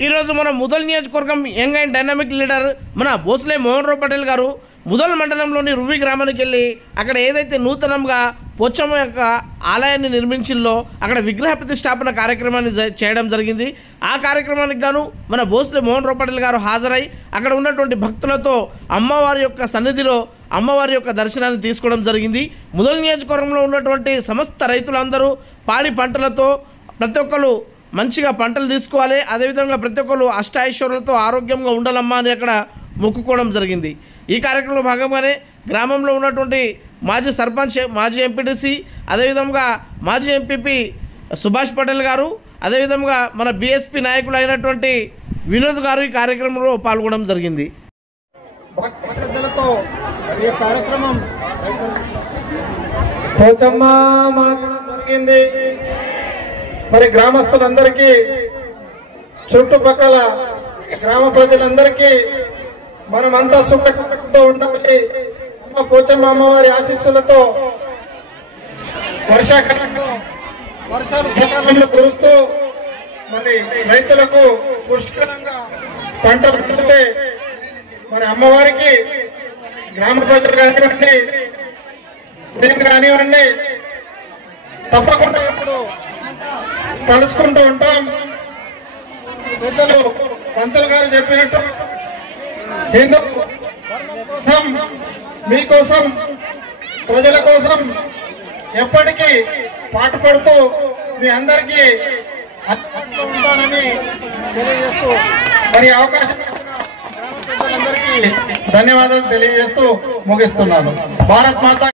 ఈరోజు మన ముదల్ నియోజకవర్గం యంగ్ అండ్ డైనామిక్ లీడర్ మన భోస్లే మోహన్ రావు పటేల్ గారు ముదల్ మండలంలోని రువి గ్రామానికి వెళ్ళి అక్కడ ఏదైతే నూతనంగా పోచమ్మ యొక్క ఆలయాన్ని నిర్మించిందో అక్కడ విగ్రహ ప్రతిష్టాపన కార్యక్రమాన్ని చేయడం జరిగింది. ఆ కార్యక్రమానికి గాను మన భోస్లే మోహన్ రావు పటేల్ గారు హాజరై అక్కడ ఉన్నటువంటి భక్తులతో అమ్మవారి యొక్క సన్నిధిలో అమ్మవారి యొక్క దర్శనాన్ని తీసుకోవడం జరిగింది. ముదల్ నియోజకవర్గంలో ఉన్నటువంటి సమస్త రైతులందరూ పాడి పంటలతో ప్రతి ఒక్కరు మంచిగా పంటలు తీసుకోవాలి, అదేవిధంగా ప్రతి ఒక్కరు అష్టాైశ్వర్యాలతో ఆరోగ్యంగా ఉండాలమ్మా అని అక్కడ మొక్కుకోవడం జరిగింది. ఈ కార్యక్రమంలో భాగంగానే గ్రామంలో ఉన్నటువంటి మాజీ సర్పంచ్, మాజీ ఎంపీటీసీ, అదేవిధంగా మాజీ ఎంపీపీ సుభాష్ పటేల్ గారు, అదేవిధంగా మన బీఎస్పీ నాయకులు అయినటువంటి వినోద్ గారు ఈ కార్యక్రమంలో పాల్గొనడం జరిగింది. ఈ కార్యక్రమం పోచమ్మ జరిగింది. మరి గ్రామస్తులందరికీ, చుట్టుపక్కల గ్రామ ప్రజలందరికీ మనమంతా సుఖంతో ఉండాలి. పోచమ్మ అమ్మవారి ఆశీస్సులతో వర్షాకాలంలో వర్షాలు సకాలంలో కురుస్తూ మరి రైతులకు పుష్కలంగా పంటలు పండితే మరి అమ్మవారికి గ్రామ ప్రజలు కానివ్వండి, నేను కానివ్వండి తప్పకుండా ఇప్పుడు తలుచుకుంటూ ఉంటాం. పెద్దలు పంతులు గారు చెప్పినట్టు హిందూ కోసం, మీకోసం, ప్రజల కోసం ఎప్పటికీ పాటుపడుతూ మీ అందరికీ అందుబాటులో ఉంటానని తెలియజేస్తూ మరి అవకాశం ప్రజలందరికీ ధన్యవాదాలు తెలియజేస్తూ ముగిస్తున్నాను. భారత్ మాత